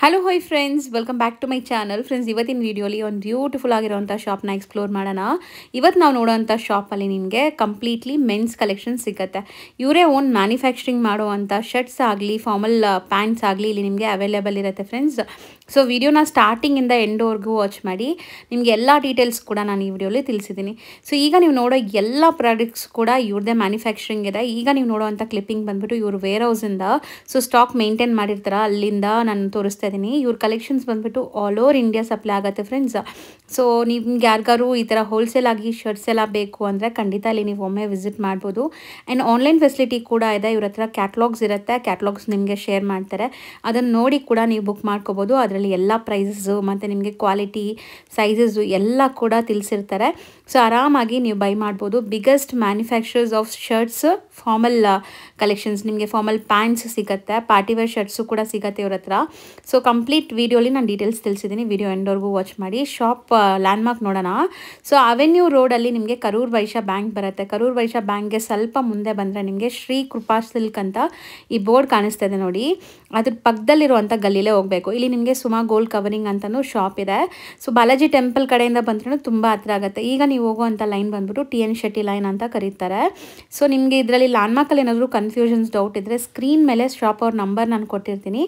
Hello hi friends, welcome back to my channel. Friends, ಇವತ್ತಿನ ವಿಡಿಯೋಲಿ ಒಂದು ಬ್ಯೂಟಿಫುಲ್ ಆಗಿರೋಂಥ ಶಾಪ್ನ ಎಕ್ಸ್ಪ್ಲೋರ್ ಮಾಡೋಣ. ಇವತ್ತು ನಾವು ನೋಡೋವಂಥ ಶಾಪಲ್ಲಿ ನಿಮಗೆ ಕಂಪ್ಲೀಟ್ಲಿ ಮೆನ್ಸ್ ಕಲೆಕ್ಷನ್ ಸಿಗುತ್ತೆ. ಇವರೇ ಓನ್ ಮ್ಯಾನುಫ್ಯಾಕ್ಚರಿಂಗ್ ಮಾಡುವಂಥ ಶರ್ಟ್ಸ್ ಆಗಲಿ, ಫಾರ್ಮಲ್ ಪ್ಯಾಂಟ್ಸ್ ಆಗಲಿ ಇಲ್ಲಿ ನಿಮಗೆ ಅವೈಲೇಬಲ್ ಇರುತ್ತೆ ಫ್ರೆಂಡ್ಸ್. ಸೊ ವಿಡಿಯೋನ ಸ್ಟಾರ್ಟಿಂಗಿಂದ ಎಂಡ್ವರೆಗೂ ವಾಚ್ ಮಾಡಿ. ನಿಮಗೆ ಎಲ್ಲ ಡೀಟೇಲ್ಸ್ ಕೂಡ ನಾನು ಈ ವಿಡಿಯೋಲಿ ತಿಳಿಸಿದ್ದೀನಿ. ಸೊ ಈಗ ನೀವು ನೋಡೋ ಎಲ್ಲ ಪ್ರಾಡಕ್ಟ್ಸ್ ಕೂಡ ಇವ್ರದ್ದೇ ಮ್ಯಾನುಫ್ಯಾಕ್ಚರಿಂಗ್ ಇದೆ. ಈಗ ನೀವು ನೋಡೋವಂಥ ಕ್ಲಿಪ್ಪಿಂಗ್ ಬಂದುಬಿಟ್ಟು ಇವರು ವೇರ್ ಹೌಸಿಂದ ಸ್ಟಾಕ್ ಮೇಂಟೈನ್ ಮಾಡಿರ್ತಾರ, ಅಲ್ಲಿಂದ ನಾನು ತೋರಿಸ್ತಾ ಇದ್ದೀನಿ. ಇವ್ರ ಕಲೆಕ್ಷನ್ಸ್ ಬಂದುಬಿಟ್ಟು ಆಲ್ ಓವರ್ ಇಂಡಿಯಾ ಸಪ್ಲೈ ಆಗುತ್ತೆ ಫ್ರೆಂಡ್ಸ್. ಸೊ ನಿಮ್ಗೆ ಯಾರಿಗಾರು ಈ ಥರ ಹೋಲ್ಸೇಲ್ ಆಗಿ ಶರ್ಟ್ಸ್ ಎಲ್ಲ ಬೇಕು ಅಂದರೆ ಖಂಡಿತ ಅಲ್ಲಿ ನೀವು ಒಮ್ಮೆ ವಿಸಿಟ್ ಮಾಡ್ಬೋದು. ಆ್ಯಂಡ್ ಆನ್ಲೈನ್ ಫೆಸಿಲಿಟಿ ಕೂಡ ಇದೆ. ಇವ್ರ ಹತ್ರ ಕ್ಯಾಟ್ಲಾಗ್ಸ್ ಇರುತ್ತೆ, ಕ್ಯಾಟ್ಲಾಗ್ಸ್ ನಿಮಗೆ ಶೇರ್ ಮಾಡ್ತಾರೆ. ಅದನ್ನು ನೋಡಿ ಕೂಡ ನೀವು ಬುಕ್ ಮಾಡ್ಕೋಬೋದು. ಅದರಲ್ಲಿ ಎಲ್ಲ ಪ್ರೈಸಸ್ಸು ಮತ್ತು ನಿಮಗೆ ಕ್ವಾಲಿಟಿ, ಸೈಜಸ್ಸು ಎಲ್ಲ ಕೂಡ ತಿಳಿಸಿರ್ತಾರೆ. ಸೊ ಆರಾಮಾಗಿ ನೀವು ಬೈ ಮಾಡ್ಬೋದು. Biggest manufacturers of shirts, formal collections, ನಿಮಗೆ ಫಾರ್ಮಲ್ ಪ್ಯಾಂಟ್ಸ್ ಸಿಗುತ್ತೆ, ಪಾರ್ಟಿವೇರ್ ಶರ್ಟ್ಸು ಕೂಡ ಸಿಗುತ್ತೆ ಇವ್ರ ಹತ್ರ. ಸೊ ಕಂಪ್ಲೀಟ್ ವಿಡಿಯೋಲಿ ನಾನು ಡೀಟೇಲ್ಸ್ ತಿಳಿಸಿದ್ದೀನಿ. ವಿಡಿಯೋ ಎಂಡ್ವರೆಗೂ ವಾಚ್ ಮಾಡಿ. ಶಾಪ್ ಲ್ಯಾಂಡ್ಮಾರ್ಕ್ ನೋಡೋಣ. ಸೊ ಅವೆನ್ಯೂ ರೋಡಲ್ಲಿ ನಿಮಗೆ ಕರೂರ್ ವೈಶ್ಯ ಬ್ಯಾಂಕ್ ಬರುತ್ತೆ. ಕರೂರ್ ವೈಶ್ಯ ಬ್ಯಾಂಕ್ಗೆ ಸ್ವಲ್ಪ ಮುಂದೆ ಬಂದರೆ ನಿಮಗೆ ಶ್ರೀ ಕೃಪಾ ಸಿಲ್ಕ್ ಅಂತ ಈ ಬೋರ್ಡ್ ಕಾಣಿಸ್ತಾ ಇದೆ ನೋಡಿ. ಅದ್ರ ಪಕ್ಕದಲ್ಲಿರುವಂಥ ಗಲ್ಲಿಲೇ ಹೋಗಬೇಕು. ಇಲ್ಲಿ ನಿಮಗೆ ಸುಮಾ ಗೋಲ್ಡ್ ಕವರಿಂಗ್ ಅಂತಲೂ ಶಾಪ್ ಇದೆ. ಸೊ ಬಾಲಾಜಿ ಟೆಂಪಲ್ ಕಡೆಯಿಂದ ಬಂದ್ರೂ ತುಂಬ ಹತ್ರ ಆಗುತ್ತೆ. ಈಗ ನೀವು ಹೋಗುವಂಥ ಲೈನ್ ಬಂದ್ಬಿಟ್ಟು TN ಶೆಟ್ಟಿ ಲೈನ್ ಅಂತ ಕರೀತಾರೆ. ಸೊ ನಿಮಗೆ ಇದರಲ್ಲಿ ಲ್ಯಾಂಡ್ಮಾರ್ಕಲ್ಲಿ ಏನಾದರೂ ಕನ್ಫ್ಯೂಷನ್ಸ್, ಡೌಟ್ ಇದ್ದರೆ ಸ್ಕ್ರೀನ್ ಮೇಲೆ ಶಾಪ್ ಅವ್ರ ನಂಬರ್ ನಾನು ಕೊಟ್ಟಿರ್ತೀನಿ.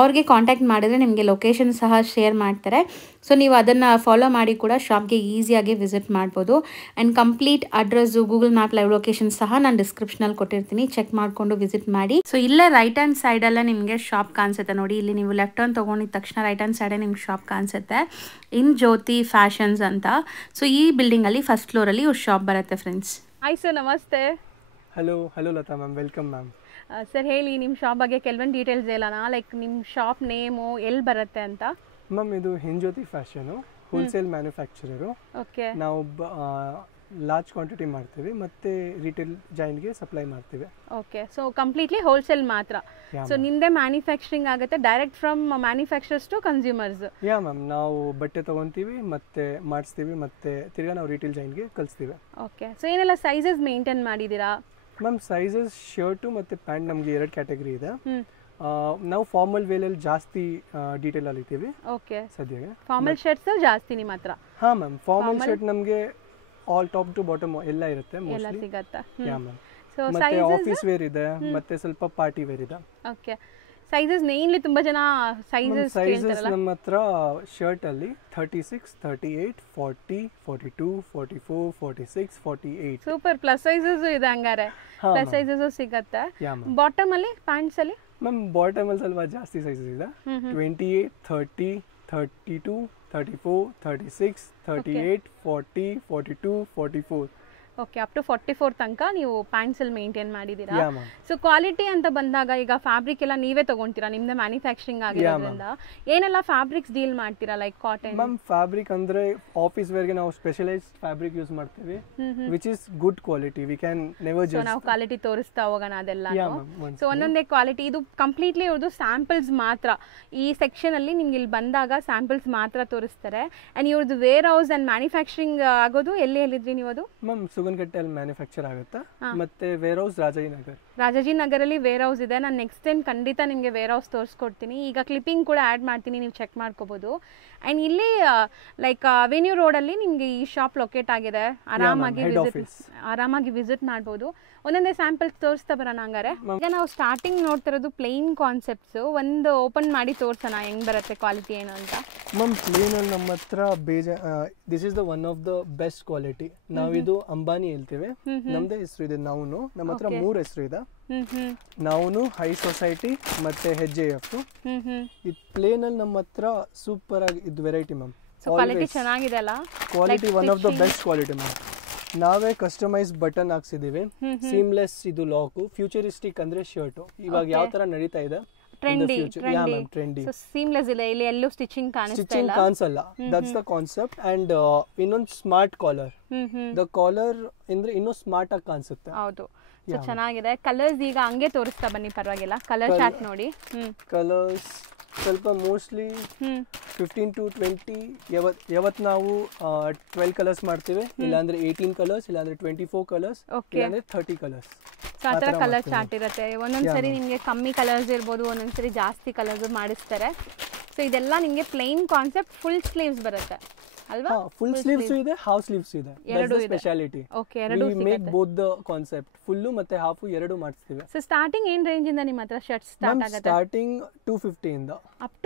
ಅವ್ರಿಗೆ ಕಾಂಟ್ಯಾಕ್ಟ್ ಮಾಡಿದರೆ ನಿಮಗೆ ಲೊಕೇಶನ್ ಸಹ ಶೇರ್ ಮಾಡ್ತಾರೆ. ಸೊ ನೀವು ಅದನ್ನು ಫಾಲೋ ಮಾಡಿ ಕೂಡ ಶಾಪ್ಗೆ ಈಸಿಯಾಗಿ ವಿಸಿಟ್ ಮಾಡ್ಬೋದು. And complete address, Google map live location ಸಹ ನಾನು ಡಿಸ್ಕ್ರಿಪ್ಷನಲ್ಲಿ ಕೊಟ್ಟಿರ್ತೀನಿ. ಚೆಕ್ ಮಾಡಿಕೊಂಡು ವಿಸಿಟ್ ಮಾಡಿ. ಸೊ ಇಲ್ಲೇ ರೈಟ್ ಹ್ಯಾಂಡ್ ಸೈಡಲ್ಲೇ ನಿಮಗೆ ಶಾಪ್ ಕಾಣಿಸುತ್ತೆ ನೋಡಿ. ಇಲ್ಲಿ ನೀವು ಲೆಫ್ಟ್ ಟರ್ನ್ ತೊಗೊಂಡಿದ ತಕ್ಷಣ ರೈಟ್ ಹ್ಯಾಂಡ್ ಸೈಡೇ ನಿಮ್ಗೆ ಶಾಪ್ ಕಾಣಿಸುತ್ತೆ, ಇನ್ ಜ್ಯೋತಿ ಫ್ಯಾಷನ್ಸ್ ಅಂತ. ಸೊ ಈ ಬಿಲ್ಡಿಂಗಲ್ಲಿ ಫಸ್ಟ್ ಫ್ಲೋರಲ್ಲಿ ಇವ್ರ ಶಾಪ್ ಬರುತ್ತೆ ಫ್ರೆಂಡ್ಸ್. ಹಾಯ್ ಸರ್, ನಮಸ್ತೆ. Hello Lata ma'am, welcome ma'am. Sir ಹೇಳಿ, ನಿಮ್ಮ ಶಾಪ್ ಬಗ್ಗೆ ಕೆಲವೊಂದು ಡೀಟೇಲ್ಸ್ ಹೇಳೋಣ. ಲೈಕ್ ನಿಮ್ಮ ಶಾಪ್ ನೇಮು, ಎಲ್ಲಿ ಬರುತ್ತೆ ಅಂತ. ಮ್ಯಾಮ್, ಇದು ಹಿಂಜ್ಯೋತಿ ಫ್ಯಾಷನು, ಹೋಲ್ಸೇಲ್ ಮ್ಯಾನುಫ್ಯಾಕ್ಚರರು. ಓಕೆ. ನಾವು ಲಾರ್ಜ್ ಕ್ವಾಂಟಿಟಿ ಮಾಡ್ತೀವಿ ಮತ್ತು ರಿಟೇಲ್ ಜಾಯಿಂಟ್ಗೆ ಸಪ್ಲೈ ಮಾಡ್ತೀವಿ. ಓಕೆ. ಸೊ ಕಂಪ್ಲೀಟ್ಲಿ ಹೋಲ್ಸೇಲ್ ಮಾತ್ರ. ಸೊ ನಿಮ್ಮದೇ ಮ್ಯಾನುಫ್ಯಾಕ್ಚರಿಂಗ್ ಆಗುತ್ತೆ, direct from manufacturers to consumers. Yeah ma'am, ನಾವು ಬಟ್ಟೆ ತೊಗೊತೀವಿ ಮತ್ತು ಮಾಡಿಸ್ತೀವಿ ಮತ್ತು ತಿರ್ಗಾ ನಾವು ರಿಟೇಲ್ ಜಾಯಿಂಟ್ಗೆ ಕಳಿಸ್ತೀವಿ. ಓಕೆ. ಸೊ ಏನೆಲ್ಲ ಸೈಜಸ್ ಮೇಂಟೈನ್ ಮಾಡಿದ್ದೀರಾ? ಮ್ಯಾಮ್, ಸೈಜಸ್ ಶರ್ಟು ಮತ್ತು ಪ್ಯಾಂಟ್ ನಮಗೆ 2 ಕ್ಯಾಟಗರಿ ಇದೆ. ನಾವು ಫಾರ್ಮಲ್ ವೇಲಲ್ಲಿ ಜಾಸ್ತಿ ಡೀಟೇಲ್ ಅಲ್ಲಿದ್ದೀವಿ ಓಕೆ. ಸದ್ಯಕ್ಕೆ. ಫಾರ್ಮಲ್ ಶರ್ಟ್ಸ್ ಜಾಸ್ತಿ ನಿಮ್ಮ ಹತ್ರ? ಹಾಂ ಮ್ಯಾಮ್, ಫಾರ್ಮಲ್ ಶರ್ಟ್ ನಮಗೆ ಆಲ್ ಟಾಪ್ ಟು ಬಾಟಮ್ ಎಲ್ಲ ಇರುತ್ತೆ, ಎಲ್ಲ ಮೋಸ್ಟ್ಲಿ. ಸಿಗತ್ತಾ? ಯಾ ಮ್ಯಾಮ್. ಸೊ ಮತ್ತೆ ಆಫೀಸ್ ವೇರ್ ಇದೆ, ಮತ್ತೆ ಸ್ವಲ್ಪ ಪಾರ್ಟಿ ವೇರ್ ಇದೆ. ಓಕೆ. ಸೈಜಸ್ ಮೇನ್ಲಿ ತುಂಬ ಜನ ಸೈಜಸ್ ನಮ್ಮ ಹತ್ರ ಶರ್ಟ್ ಅಲ್ಲಿ 36, 38, 40, 42, 44, 46, 48. ಸೂಪರ್. ಪ್ಲಸ್ ಸೈಜಸ್ ಇದೆ ಹಂಗಾರೆ. ಪ್ಲಸ್ ಸೈಜಸ್ ಸಿಗತ್ತೆ. ಬಾಟಮ್ ಅಲ್ಲಿ, ಪ್ಯಾಂಟ್ಸ್ ಅಲ್ಲಿ ಮ್ಯಾಮ್, ಬಾಟಮ್ ಅಲ್ಲಿ ಸ್ವಲ್ಪ ಜಾಸ್ತಿ ಸೈಜಸ್ ಇದೆ. 28, 30, 32, 34, 36, 38, 40, 42, 44. ಓಕೆ. ಅಪ್ ಟು 44 ತನಕ ನೀವು ಪ್ಯಾಂಟ್ಸಲ್ಲಿ ಮೇಂಟೈನ್ ಮಾಡಿದ್ದೀರಾ. ಸೊ ಕ್ವಾಲಿಟಿ ಅಂತ ಬಂದಾಗ ಈಗ ಫ್ಯಾಬ್ರಿಕ್ ಎಲ್ಲ ನೀವೇ ತಗೊಂತೀರಾ, ನಿಮ್ದೇ ಮ್ಯಾನುಫ್ಯಾಕ್ಚರಿಂಗ್ ಆಗಿರೋದ್ರಿಂದ. ಏನೆಲ್ಲ ಫ್ಯಾಬ್ರಿಕ್ಸ್ ಡೀಲ್ ಮಾಡ್ತೀರಾ? Like cotton. ಮ್ಯಾಮ್, ಫ್ಯಾಬ್ರಿಕ್ ಅಂದ್ರೆ ಆಫೀಸ್ ವೇರ್ಗೆ ನಾವು ಸ್ಪೆಷಲೈಸ್ಡ್ ಫ್ಯಾಬ್ರಿಕ್ ಯೂಸ್ ಮಾಡ್ತೀವಿ, which is good quality. We can never judge. ನಾವು ಕ್ವಾಲಿಟಿ ತೋರಿಸ್ತಾ ಹೋಗೋಣ ಅದೆಲ್ಲ. ಸೊ ಒಂದೊಂದೇ ಕ್ವಾಲಿಟಿ. ಇದು ಕಂಪ್ಲೀಟ್ಲಿ ಇವ್ರದ್ದು ಸ್ಯಾಂಪಲ್ಸ್ ಮಾತ್ರ. ಈ ಸೆಕ್ಷನ್ ಅಲ್ಲಿ ನಿಮ್ಗೆ ಇಲ್ಲಿ ಬಂದಾಗ ಸ್ಯಾಂಪಲ್ಸ್ ಮಾತ್ರ ತೋರಿಸ್ತಾರೆ. ಅಂಡ್ ಇವ್ರದ್ದು ವೇರ್ ಹೌಸ್ ಅಂಡ್ ಮ್ಯಾನುಫ್ಯಾಕ್ಚರಿಂಗ್ ಆಗೋದು ಎಲ್ಲಿದ್ರಿ ನೀವು? ಅದು ಮ್ಯಾಮ್, ಸುಗನ್ಕಟ್ಟೆಯಲ್ಲಿ ಮ್ಯಾನುಫ್ಯಾಕ್ಚರ್ ಆಗುತ್ತೆ. ಮತ್ತೆ ವೇರ್ ಹೌಸ್ ರಾಜಾಜಿನಗರಲ್ಲಿ ವೇರ್ ಹೌಸ್ ಇದೆ. ನಾನು ನೆಕ್ಸ್ಟ್ ಟೈಮ್ ಖಂಡಿತ ನಿಮಗೆ ವೇರ್ ಹೌಸ್ ತೋರಿಸ್ಕೊಡ್ತೀನಿ. ಈಗ ಕ್ಲಿಪ್ಪಿಂಗ್ ಕೂಡ ಆ್ಯಡ್ ಮಾಡ್ತೀನಿ, ನೀವು ಚೆಕ್ ಮಾಡ್ಕೋಬೋದು. ಆ್ಯಂಡ್ ಇಲ್ಲಿ ಲೈಕ್ ಅವೆನ್ಯೂ ರೋಡಲ್ಲಿ ನಿಮಗೆ ಈ ಶಾಪ್ ಲೊಕೇಟ್ ಆಗಿದೆ. ಆರಾಮಾಗಿ ವಿಸಿಟ್ ಮಾಡ್ಬೋದು. ಒಂದೊಂದೇ ಸ್ಯಾಂಪಲ್ಸ್ ತೋರಿಸ್ತಾ ಬರೋಣ ಹಂಗಾರೆ. ಈಗ ನಾವು ಸ್ಟಾರ್ಟಿಂಗ್ ನೋಡ್ತಿರೋದು ಪ್ಲೇನ್ ಕಾನ್ಸೆಪ್ಟ್ಸ್. ಒಂದು ಓಪನ್ ಮಾಡಿ ತೋರಿಸೋಣ ಹೆಂಗ್ ಬರುತ್ತೆ ಕ್ವಾಲಿಟಿ ಏನು ಅಂತ. ಮ್ಯಾಮ್, ಪ್ಲೇನ್ ಅಲ್ಲಿ ನಮ್ಮ ಹತ್ರ this is the one of the best quality. ನಾವಿದು ಅಂಬಾನಿ ಹೇಳ್ತೇವೆ, ನಮ್ದೇ ಹೆಸರು ಇದೆ. ನಮ್ಮ ಹತ್ರ 3 ಹೆಸರು ಇದೆ. ನಾವು ಹೈ ಸೊಸೈಟಿ ಮತ್ತೆ HJF. ಇದು ಪ್ಲೇನ್ ಅಲ್ಲಿ ನಮ್ಮ ಹತ್ರ ಸೂಪರ್ ಆಗಿ ಇದು ವೆರೈಟಿ ಮ್ಯಾಮ್. ಕ್ವಾಲಿಟಿ ಚೆನ್ನಾಗಿದೆ ಅಲ್ಲ? Quality one of the best quality ma'am. ನಾವೇ ಕಸ್ಟಮೈಸ್ ಬಟನ್ ಹಾಕ್ಸಿದೀವಿ, ಸೀಮ್ಲೆಸ್ ಇದು ಲಾಕ್, ಫ್ಯೂಚರಿಸ್ಟಿಕ್ ಅಂದ್ರೆ ಶರ್ಟ್ ಇವಾಗ ಯಾವ ತರ ನಡೀತಾ ಇದೆ, ಟ್ರೆಂಡಿ. ಸೀಮ್ಲೆಸ್ ಇಲ್ಲ, ಇಲ್ಲಿ ಎಲ್ಲೂ ಸ್ಟಿಚಿಂಗ್ ಕಾಣಿಸಲ್ಲ. That's the concept. ಅಂಡ್ ಇನ್ನೊಂದು ಸ್ಮಾರ್ಟ್ ಕಾಲರ್. ದ ಕಾಲರ್ ಅಂದ್ರೆ ಇನ್ನೂ ಸ್ಮಾರ್ಟ್ ಆಗಿ ಕಾಣಿಸುತ್ತೆ. ಹೌದು. ಸೊ ಚೆನ್ನಾಗಿದೆ. ಕಲರ್ಸ್ ಈಗ ಹಂಗೆ ತೋರಿಸ್ತಾ ಬನ್ನಿ, ಪರವಾಗಿಲ್ಲ. ಕಲರ್ ಚಾರ್ಟ್ ನೋಡಿ. ಕಲರ್ಸ್ ಸ್ವಲ್ಪ ಮೋಸ್ಟ್ಲಿ 15 to 20. ಯಾವತ್ತು ನಾವು 12 ಕಲರ್ಸ್ ಮಾಡ್ತೀವಿ, ಇಲ್ಲಾಂದ್ರೆ 18 ಕಲರ್ಸ್, ಇಲ್ಲಾಂದ್ರೆ 24 ಕಲರ್ಸ್, ಇಲ್ಲಾಂದ್ರೆ 30 ಕಲರ್ಸ್. ಸೊ ಆ ಥರ ಕಲರ್ ಚಾರ್ಟ್ ಇರುತ್ತೆ. ಒಂದೊಂದ್ಸರಿ ನಿಮಗೆ ಕಮ್ಮಿ ಕಲರ್ಸ್ ಇರ್ಬೋದು, ಒಂದೊಂದ್ಸರಿ ಜಾಸ್ತಿ ಕಲರ್ಸ್ ಮಾಡಿಸ್ತಾರೆ. ಸೊ ಇದೆಲ್ಲ ನಿಮಗೆ ಪ್ಲೈನ್ ಕಾನ್ಸೆಪ್ಟ್, ಫುಲ್ ಸ್ಲೀವ್ಸ್ ಬರುತ್ತೆ ಅಲ್ವಾ? ಫುಲ್ ಸ್ಲೀವ್ಸ್ ಇದೆ, ಹಾಫ್ ಸ್ಲೀವ್ಸ್ ಇದೆ. ಎರಡು ಇದೆ. ಸ್ಪೆಷಾಲಿಟಿ. ಓಕೆ, ಎರಡು make both the concept, full ಮತ್ತೆ ಹಾಫ್ ಎರಡು ಮಾಡಿಸ್ತೀವಿ. ಸೊ ಸ್ಟಾರ್ಟಿಂಗ್ ಏನ್ ರೇಂಜ್ ಇಂದ ನಿಮ್ಮ ಹತ್ರ ಶರ್ಟ್ ಸ್ಟಾರ್ಟ್ ಆಗುತ್ತೆ? ಸ್ಟಾರ್ಟಿಂಗ್ 250 ಇಂದ ಅಪ್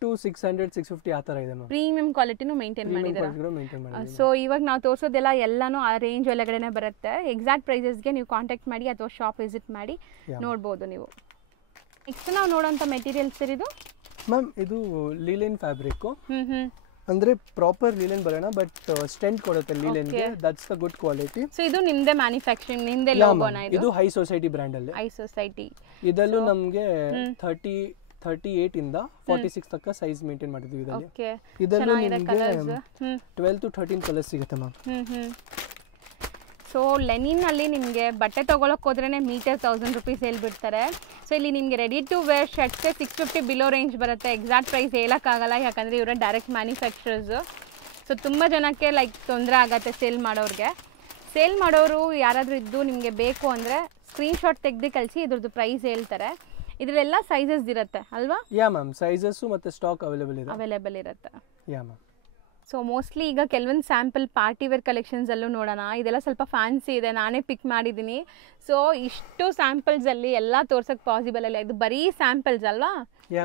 ಟು 600 650 ಆ ತರ ಇದೆ ಮ್ಯಾಮ್. ಪ್ರೀಮಿಯಂ ಕ್ವಾಲಿಟಿನೂ ಮೇಂಟೈನ್ ಮಾಡಿದ್ದೀರಾ. ಸೊ ಇವಾಗ ನಾವು ತೋರಿಸೋದೆಲ್ಲ ಎಲ್ಲಾನು ಆ ರೇಂಜ್ ಒಳಗಡೆನೆ ಬರುತ್ತೆ. ಎಕ್ಸಾಕ್ಟ್ ಪ್ರೈಸಸ್ಗೆ ನೀವು ಕಾಂಟ್ಯಾಕ್ಟ್ ಮಾಡಿ ಅಥವಾ ಶಾಪ್ ವಿಸಿಟ್ ಮಾಡಿ ನೋಡ್ಬೋದು ನೀವು. ನೆಕ್ಸ್ಟ್ ನಾವು ನೋಡೋಂಥ ಮೆಟೀರಿಯಲ್ಸ್ ಇದು ಮ್ಯಾಮ್, ಇದು ಲೀಲೆನ್ ಫ್ಯಾಬ್ರಿಕ್. ಅಂದ್ರೆ ಪ್ರಾಪರ್ ಲೀಲೆನ್ ಬರೋಣ, ಬಟ್ ಸ್ಟೆಂಟ್ ಕೊಡುತ್ತೆ ಲೀಲೆನ್ಗೆ. That's the good quality. So ಇದು ನಿಮ್ದೇ ಮ್ಯಾನುಫ್ಯಾಕ್ಚರಿಂಗ್, ನಿಮ್ದೇ ಲೋಗೋನಾ ಇದು? ಹೈ ಸೊಸೈಟಿ ಬ್ರ್ಯಾಂಡ್ ಅಲ್ಲಿ. ಹೈ ಸೊಸೈಟಿ ಇದಲ್ಲೂ ನಮಗೆ 38 ಇಂದ 46 ತನಕ ಸೈಜ್ ಮೇಂಟೈನ್ ಮಾಡಿದ್ವಿ ಇದರಲ್ಲಿ. ಇದಲ್ಲೂ ನಿಮಗೆ 12 to 13 ಕಲರ್ಸ್ ಸಿಗುತ್ತೆ ಮ್ಯಾಮ್. ಸೊ ಲೆನಿನ್ ಅಲ್ಲಿ ನಿಮಗೆ ಬಟ್ಟೆ ತಗೊಳಕ್ ಹೋದ್ರೇನೆ ಮೀಟರ್ 1000 ರೂಪೀಸ್ ಹೇಳ್ಬಿಡ್ತಾರೆ. ಸೊ ಇಲ್ಲಿ ನಿಮಗೆ ready to wear shirts 650 below range ಬರುತ್ತೆ. ಎಕ್ಸಾಕ್ಟ್ ಪ್ರೈಸ್ ಹೇಳೋಕ್ಕಾಗಲ್ಲ, ಯಾಕಂದರೆ ಇವರ ಡೈರೆಕ್ಟ್ ಮ್ಯಾನುಫ್ಯಾಕ್ಚರರ್ಸು. ಸೊ ತುಂಬ ಜನಕ್ಕೆ ಲೈಕ್ ತೊಂದರೆ ಆಗುತ್ತೆ ಸೇಲ್ ಮಾಡೋರಿಗೆ. ಸೇಲ್ ಮಾಡೋರು ಯಾರಾದರೂ ಇದ್ದು ನಿಮಗೆ ಬೇಕು ಅಂದರೆ ಸ್ಕ್ರೀನ್ಶಾಟ್ ತೆಗೆದು ಕಳಿಸಿ ಇದ್ರದ್ದು ಪ್ರೈಸ್ ಹೇಳ್ತಾರೆ. ಇದರೆಲ್ಲ ಸೈಜಸ್ ಇರುತ್ತೆ ಅಲ್ವಾ? ಯಾ ಮ್ಯಾಮ್, ಸೈಜಸ್ ಮತ್ತೆ ಸ್ಟಾಕ್ ಅವೈಲೇಬಲ್ ಇರುತ್ತೆ. ಯಾ ಮ್ಯಾಮ್. ಸೊ ಮೋಸ್ಟ್ಲಿ ಈಗ ಕೆಲವೊಂದು ಸ್ಯಾಂಪಲ್ ಪಾರ್ಟಿ ವೇರ್ ಕಲೆಕ್ಷನ್ಸಲ್ಲೂ ನೋಡೋಣ. ಇದೆಲ್ಲ ಸ್ವಲ್ಪ ಫ್ಯಾನ್ಸಿ ಇದೆ, ನಾನೇ ಪಿಕ್ ಮಾಡಿದ್ದೀನಿ. ಸೊ ಇಷ್ಟು ಸ್ಯಾಂಪಲ್ಸಲ್ಲಿ ಎಲ್ಲ ತೋರ್ಸೋಕ್ಕೆ ಪಾಸಿಬಲ್ ಅಲ್ಲ, ಇದು ಬರೀ ಸ್ಯಾಂಪಲ್ಸ್ ಅಲ್ವಾ?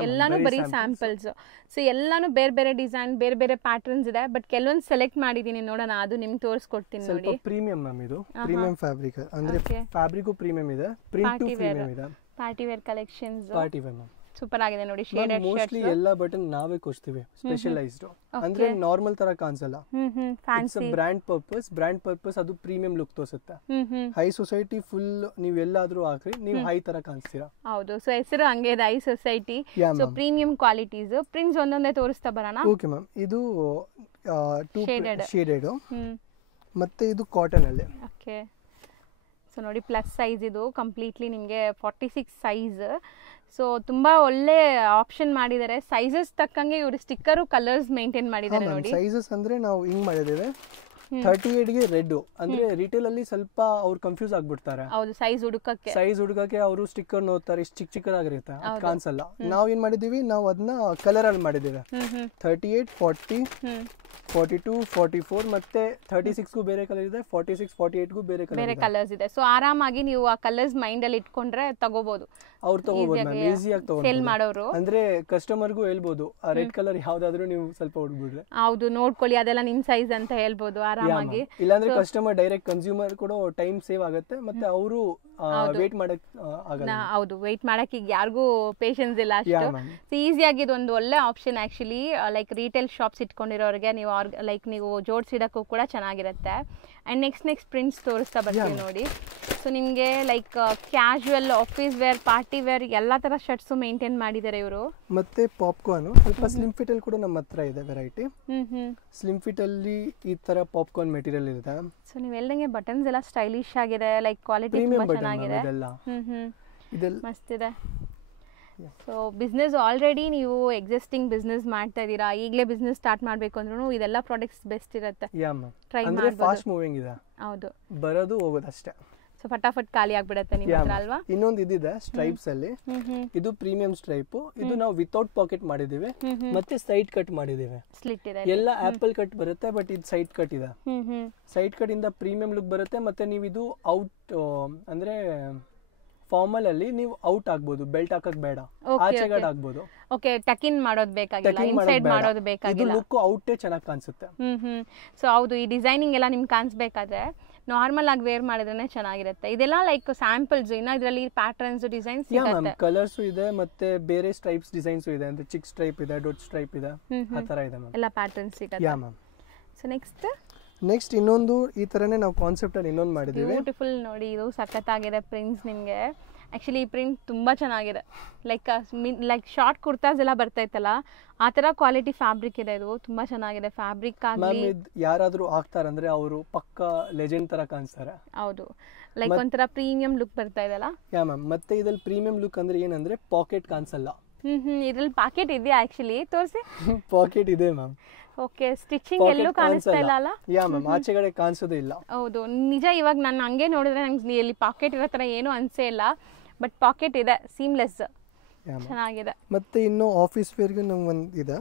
ಎಲ್ಲಾನು ಬರೀ ಸ್ಯಾಂಪಲ್ಸ್. ಸೊ ಎಲ್ಲಾನು ಬೇರೆ ಬೇರೆ ಡಿಸೈನ್, ಬೇರೆ ಬೇರೆ ಪ್ಯಾಟರ್ನ್ಸ್ ಇದೆ. ಬಟ್ ಕೆಲವೊಂದು ಸೆಲೆಕ್ಟ್ ಮಾಡಿದ್ದೀನಿ, ನೋಡೋಣ, ಅದು ನಿಮ್ಗೆ ತೋರಿಸ್ಕೊಡ್ತೀನಿ ನೋಡಿ. ಪ್ರೀಮಿಯಂ ಮ್ಯಾಮ್, ಇದು ಪ್ರೀಮಿಯಂ ಫ್ಯಾಬ್ರಿಕ್. ಅಂದ್ರೆ ಫ್ಯಾಬ್ರಿಕ್ ಪ್ರೀಮಿಯಂ ಇದೆ, ಪ್ರಿಂಟ್ ಪ್ರೀಮಿಯಂ ಇದೆ. Party wear collections, party wear ma'am. Super ಆಗಿದೆ ನೋಡಿ. ಶೇಡೆಡ್ ಮೋಸ್ಟ್ಲಿ ಎಲ್ಲ ಬಟನ್ ನಾವೇ ಕೊಡ್ತೀವಿ, ಸ್ಪೆಷಲೈಸ್ಡ್. ಅಂದ್ರೆ ನಾರ್ಮಲ್ ತರ ಕಾಣಿಸಲ್ಲ. ಫ್ಯಾನ್ಸಿ ಬ್ರ್ಯಾಂಡ್ ಪರ್ಪಸ್ ಅದು ಪ್ರೀಮಿಯಂ ಲುಕ್ ತೋರಿಸುತ್ತೆ. ಹೈ ಸೊಸೈಟಿ ಫುಲ್ ನೀವು ಎಲ್ಲಾದ್ರೂ ಹಾಕ್ರಿ, ನೀವು ಹೈ ತರ ಕಾಣಿಸ್ತೀರಾ. ಹೌದು. ಸೊ ಹೆಸರು ಹಂಗೆ ಇದೆ, high society. So premium qualities. Prints ಒಂದೊಂದೇ ತೋರಿಸ್ತಾ ಬರೋಣ. Okay ma'am. ಇದು ಶೇಡೆಡ್ ಮತ್ತೆ ಇದು ಕಾಟನ್ ಅಲ್ಲಿ. ಓಕೆ. ಸೊ ನೋಡಿ, ಪ್ಲಸ್ ಸೈಜ್ ಇದು ಕಂಪ್ಲೀಟ್ಲಿ ನಿಮಗೆ 46 ಸೈಜ್. ಸೊ ತುಂಬ ಒಳ್ಳೆ ಆಪ್ಷನ್ ಮಾಡಿದ್ದಾರೆ. ಸೈಜಸ್ ತಕ್ಕಂಗೆ ಇವರು ಸ್ಟಿಕ್ಕರು ಕಲರ್ಸ್ ಮೇಂಟೈನ್ ಮಾಡಿದ್ದಾರೆ ನೋಡಿ. ಸೈಜಸ್ ಅಂದ್ರೆ ನಾವು ಹಿಂಗ್ ಮಾಡಿದ್ದೇವೆ. 38 ಗೆ ರೆಡ್. ಅಂದ್ರೆ ರಿಟೇಲ್ ಅಲ್ಲಿ ಸ್ವಲ್ಪ ಅವ್ರು ಕನ್ಫ್ಯೂಸ್ ಆಗ್ಬಿಡ್ತಾರೆ. ಹೌದು, ಸೈಜ್ ಹುಡುಕಕ್ಕೆ ಅವರು ಸ್ಟಿಕ್ಕರ್ ನೋಡ್ತಾರೆ, ಚಿಕ್ಕದಾಗಿರುತ್ತೆ, ಕಾಣಿಸಲ್ಲ. ನಾವ್ ಏನ್ ಮಾಡಿದೀವಿ, ನಾವು ಅದನ್ನ ಕಲರ್ ಅಲ್ಲಿ ಮಾಡಿದ್ದೇವೆ. 38, 40, 42, 44 ಮತ್ತೆ 36 ಗೂ ಬೇರೆ ಕಲರ್ ಇದೆ, 46, 48 ಗೂ ಬೇರೆ ಕಲರ್ಸ್ ಇದೆ. ಸೊ ಆರಾಮಾಗಿ ನೀವು ಆ ಕಲರ್ಸ್ ಮೈಂಡ್ ಅಲ್ಲಿ ಇಟ್ಕೊಂಡ್ರೆ ತಗೋಬಹುದು, ಅವ್ರು ತಗೋಬಹುದು ಮ್ಯಾಮ್, ಈಸಿಯಾಗಿ ತಗೋಬಹುದು. ಸೇಲ್ ಮಾಡೋರು ಅಂದ್ರೆ ಕಸ್ಟಮರ್ಗೂ ಹೇಳ್ಬೋದು ಆ ರೆಡ್ ಕಲರ್ ಯಾವ್ದಾದ್ರು ನೀವು ಸ್ವಲ್ಪ ಹುಡುಕ್ಬಿಡ್ರೆ. ಹೌದು, ನೋಡ್ಕೊಳ್ಳಿ, ಅದೆಲ್ಲ ನಿಮ್ ಸೈಜ್ ಅಂತ ಹೇಳ್ಬೋದು ಆರಾಮಾಗಿ. ಇಲ್ಲಾಂದ್ರೆ ಕಸ್ಟಮರ್ ಡೈರೆಕ್ಟ್ ಕನ್ಸ್ಯೂಮರ್ ಕೂಡ ಟೈಮ್ ಸೇವ್ ಆಗುತ್ತೆ, ಮತ್ತೆ ಅವರು ವೇಟ್ ಮಾಡಕ್ ಆಗಲ್ಲ. ಹೌದು, ವೇಟ್ ಮಾಡಕ್ ಈಗ ಯಾರಿಗೂ ಪೇಷನ್ಸ್ ಇಲ್ಲ ಅಷ್ಟು. ಈಸಿಯಾಗಿ ಇದು ಒಂದು ಒಳ್ಳೆ option actually. Like retail shops ಇಟ್ಕೊಂಡಿರೋರಿಗೆ ನೀವು ಲೈಕ್ ನೀವು ಜೋಡಿಸಿಡಕ್ಕೂ ಕೂಡ ಚೆನ್ನಾಗಿರುತ್ತೆ. ಆ್ಯಂಡ್ ನೆಕ್ಸ್ಟ್ ಪ್ರಿಂಟ್ಸ್ ತೋರಿಸ್ತಾ ಬರ್ತೀವಿ ನೋಡಿ. ಸೊ ನಿಮಗೆ like casual, office wear, party wear ಎಲ್ಲ ಥರ ಶರ್ಟ್ಸು ಮೇಂಟೈನ್ ಮಾಡಿದ್ದಾರೆ ಇವರು. ಮತ್ತೆ ಪಾಪ್ಕಾರ್ನ್ ಸ್ವಲ್ಪ ಸ್ಲಿಮ್ ಫಿಟ್ ಅಲ್ಲಿ ಕೂಡ ನಮ್ಮ ಹತ್ರ ಇದೆ ವೆರೈಟಿ. ಸ್ಲಿಮ್ ಫಿಟ್ ಅಲ್ಲಿ ಈ ತರ ಪಾಪ್ಕಾರ್ನ್ ಮೆಟೀರಿಯಲ್ ಇದೆ. ಸೊ ನೀವು ಹೇಳ್ದಂಗೆ ಬಟನ್ಸ್ ಎಲ್ಲ ಸ್ಟೈಲಿಶ್ ಆಗಿದೆ, ಲೈಕ್ ಕ್ವಾಲಿಟಿ ತುಂಬಾ ಚೆನ್ನಾಗಿದೆ, ಮಸ್ತ್ ಇದೆ. ಸೊ ಬಿಸ್ನೆಸ್ ಆಲ್ರೆಡಿ ನೀವು ಎಕ್ಸಿಸ್ಟಿಂಗ್ ಬಿಸ್ನೆಸ್ ಮಾಡ್ತಾ ಇದ್ದೀರಾ, ಈಗಲೇ ಬಿಸ್ನೆಸ್ ಸ್ಟಾರ್ಟ್ ಮಾಡಬೇಕು ಅಂದ್ರೂ ಇದೆಲ್ಲ ಪ್ರಾಡಕ್ಟ್ಸ್ ಬೆಸ್ಟ್ ಇರುತ್ತೆ. ಟ್ರೈ ಮಾಡ್ಬೋದು. ಫಾಸ್ಟ್ ಮೂವಿಂಗ್ ಇದೆ. ಹೌದು, ಬರೋದು ಹೋಗೋದು ಅಷ್ಟೇ. ಸೊ ಫಟಾಫಟ್ ಖಾಲಿ ಆಗ್ಬಿಡುತ್ತೆ ನಿಮ್ಮ ಹತ್ರ ಅಲ್ವಾ? ಇನ್ನೊಂದು ಇದಿದೆ ಸ್ಟ್ರೈಪ್ಸ್ ಅಲ್ಲಿ. ಇದು ಪ್ರೀಮಿಯಂ ಸ್ಟ್ರೈಪ್. ಇದು ನಾವು ವಿತೌಟ್ ಪಾಕೆಟ್ ಮಾಡಿದೀವಿ, ಮತ್ತೆ ಸೈಡ್ ಕಟ್ ಮಾಡಿದೀವಿ. ಸ್ಲಿಟ್ ಇದೆ. ಎಲ್ಲ ಆಪಲ್ ಕಟ್ ಬರುತ್ತೆ, ಬಟ್ ಇದು ಸೈಡ್ ಕಟ್ ಇದೆ. ಸೈಡ್ ಕಟ್ ಇಂದ ಪ್ರೀಮಿಯಂ ಲುಕ್ ಬರುತ್ತೆ. ಮತ್ತೆ ನೀವು ಇದು ಔಟ್ ಅಂದ್ರೆ ಫಾರ್ಮಲ್ ಅಲ್ಲಿ ನೀವು ಔಟ್ ಆಗ್ಬೋದು, ಬೆಲ್ಟ್ ಹಾಕಕ್ ಬೇಡ, ಆಚೆಗಡೆ ಆಗ್ಬೋದು. ಓಕೆ, ಟಕಿನ್ ಮಾಡೋದು ಬೇಕಾಗಿಲ್ಲ, ಇನ್ಸೈಡ್ ಮಾಡೋದು ಬೇಕಾಗಿಲ್ಲ. ಲುಕ್ ಔಟೇ ಚೆನ್ನಾಗಿ ಕಾಣಿಸುತ್ತೆ. ಸೊ ಹೌದು, ಈ ಡಿಸೈನಿಂಗ್ ಎಲ್ಲ ನಿಮ್ಗೆ ಕಾಣಿಸ್ಬೇಕಾದ್ರೆ ನಾರ್ಮಲ್ ಆಗಿ ವೇರ್ ಮಾಡಿದ್ರೆ ಚೆನ್ನಾಗಿರುತ್ತೆ. ಇದೆಲ್ಲ ಲೈಕ್ ಸ್ಯಾಂಪಲ್ಸ್, ಇನ್ನ ಇದರಲ್ಲಿ ಪ್ಯಾಟರ್ನ್ಸ್, ಡಿಸೈನ್ಸ್ ಸಿಗುತ್ತೆ, ಕಲರ್ಸ್ ಇದೆ, ಮತ್ತೆ ಬೇರೆ ಸ್ಟ್ರೈಪ್ಸ್ ಡಿಸೈನ್ಸ್ ಇದೆ. ಅಂದ್ರೆ ಚಿಕ್ ಸ್ಟ್ರೈಪ್ ಇದೆ, ದೊಡ್ಡ ಸ್ಟ್ರೈಪ್ ಇದೆ, ಆ ತರ ಇದೆ ಮ್ಯಾಮ್. ಎಲ್ಲ ಪ್ಯಾಟರ್ನ್ಸ್ ಸಿಗುತ್ತೆ. ಯಾ ಮ್ಯಾಮ್. ಸೊ ನೆಕ್ಸ್ಟ್ ಇನ್ನೊಂದು ಈ ತರನೇ ನಾವು ಕಾನ್ಸೆಪ್ಟ್ ಅಲ್ಲಿ ಇನ್ನೊಂದು ಮಾಡಿದೀವಿ. ಬ್ಯೂಟಿಫುಲ್ ನೋಡಿ, ಇದು ಸಖತ್ತಾಗಿದೆ ಪ್ರಿಂಟ್ಸ್. ನಿಮಗೆ ಆಕ್ಚುಲಿ ಈ ಪ್ರಿಂಟ್ ತುಂಬಾ ಚೆನ್ನಾಗಿದೆ. ಲೈಕ್ ಶಾರ್ಟ್ ಕುರ್ತಾಸ್ ಎಲ್ಲ ಬರ್ತಾ ಇತ್ತಲ್ಲ, ಆ ತರ ಕ್ವಾಲಿಟಿ ಫ್ಯಾಬ್ರಿಕ್ ಇದೆ. ಇದು ತುಂಬಾ ಚೆನ್ನಾಗಿದೆ ಫ್ಯಾಬ್ರಿಕ್ ಆಗಲಿ. ಯಾರಾದ್ರೂ ಹಾಕ್ತಾರಂದ್ರೆ ಅವರು ಪಕ್ಕಾ ಲೆಜೆಂಡ್ ತರ ಕಾಣಿಸ್ತಾರೆ. ಹೌದು, ಲೈಕ್ ಒಂಥರ ಪ್ರೀಮಿಯಂ ಲುಕ್ ಬರ್ತಾ ಇದೆಲ್ಲ. Yeah ma'am. ಮತ್ತೆ ಇದ್ರಲ್ಲಿ ಪ್ರೀಮಿಯಂ ಲುಕ್ ಅಂದ್ರೆ ಏನಂದ್ರೆ ಪಾಕೆಟ್ ಕಾಣಿಸಲ್ಲ. ಇದ್ರಲ್ಲಿ ಪಾಕೆಟ್ ಇದೆಯಾ ಆಕ್ಚುಲಿ? ತೋರಿಸಿ. ಪಾಕೆಟ್ ಇದೆ ಮ್ಯಾಮ್. ಓಕೆ, ಸ್ಟಿಚಿಂಗ್ ಎಲ್ಲೂ ಕಾಣಿಸ್ತಾ ಇಲ್ಲ ಅಲ್ಲ? ಯಾ ಮ್ಯಾಮ್, ಆಚೆಗಡೆ ಕಾಣಿಸೋದೇ ಇಲ್ಲ. ಹೌದು, ನಿಜ. ಇವಾಗ ನಾನು ಹಂಗೆ ನೋಡಿದ್ರೆ ನಂಗೆ ಇಲ್ಲಿ ಪಾಕೆಟ್ ಇರೋ ತರ ಏನು ಅನ್ಸೇ ಇಲ್ಲ, ಬಟ್ ಪಾಕೆಟ್ ಇದೆ, ಸೀಮ್ಲೆಸ್. ಚೆನ್ನಾಗಿದೆ. ಮತ್ತೆ ಇನ್ನು ಆಫೀಸ್ ವೇರ್ಗೆ ನಮ್ಗೆ ಒಂದು ಇದೆ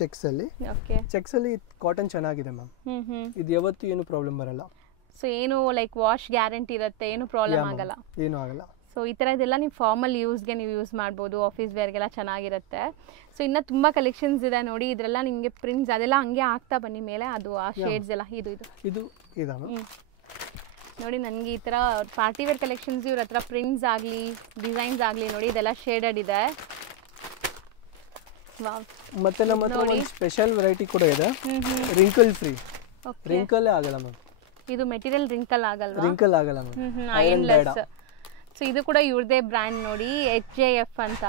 ಚೆಕ್ಸ್ ಅಲ್ಲಿ. ಚೆಕ್ಸ್ ಅಲ್ಲಿ ಕಾಟನ್ ಚೆನ್ನಾಗಿದೆ ಮ್ಯಾಮ್. ಇದು ಯಾವತ್ತೂ ಏನು ಪ್ರಾಬ್ಲಮ್ ಬರಲ್ಲ. ಸೊ ಏನು ಲೈಕ್ ವಾಶ್ ಗ್ಯಾರಂಟಿ ಇರುತ್ತೆ, ಏನು ಪ್ರಾಬ್ಲಮ್ ಆಗಲ್ಲ. ಏನು ಆಗಲ್ಲ. ಸೊ ಈ ಥರದ್ದೆಲ್ಲ ನೀವು ಫಾರ್ಮಲ್ ಯೂಸ್ಗೆ ನೀವು ಯೂಸ್ ಮಾಡ್ಬೋದು, ಆಫೀಸ್ ವೇರ್ಗೆಲ್ಲ ಚೆನ್ನಾಗಿರುತ್ತೆ. ಸೊ ಇನ್ನೂ ತುಂಬ ಕಲೆಕ್ಷನ್ಸ್ ಇದೆ ನೋಡಿ. ಇದರೆಲ್ಲ ನಿಮಗೆ ಪ್ರಿಂಟ್ಸ್ ಅದೆಲ್ಲ ಹಂಗೆ ಆಗ್ತಾ ಬನ್ನಿ ಮೇಲೆ, ಅದು ಆ ಶೇಡ್ಸ್ ಎಲ್ಲ ಇದು ನೋಡಿ. ನನಗೆ ಈ ಥರ ಪಾರ್ಟಿ ವೇರ್ ಕಲೆಕ್ಷನ್ಸ್ ಇವ್ರ ಹತ್ರ ಪ್ರಿಂಟ್ಸ್ ಆಗಲಿ ಡಿಸೈನ್ಸ್ ಆಗಲಿ ನೋಡಿ, ಇದೆಲ್ಲ ಶೇಡೆಡ್ ಇದೆ. ಮತ್ತೆ ನಮ್ಮ ಹತ್ರ ಒಂದು ಸ್ಪೆಷಲ್ ವೆರೈಟಿ ಕೂಡ ಇದೆ, ರಿಂಕಲ್ ಫ್ರೀ. ರಿಂಕಲ್ ಆಗಲ್ಲ ಮ್ಯಾಮ್. ಇದು ಮೆಟೀರಿಯಲ್ ರಿಂಕಲ್ ಆಗಲ್ವಾ? ರಿಂಕಲ್ ಆಗಲ್ಲ ಮ್ಯಾಮ್, ಐರನ್ಲೆಸ್. ಸೊ ಇದು ಕೂಡ ಇವ್ರದೇ ಬ್ರ್ಯಾಂಡ್ ನೋಡಿ, HJF ಅಂತ.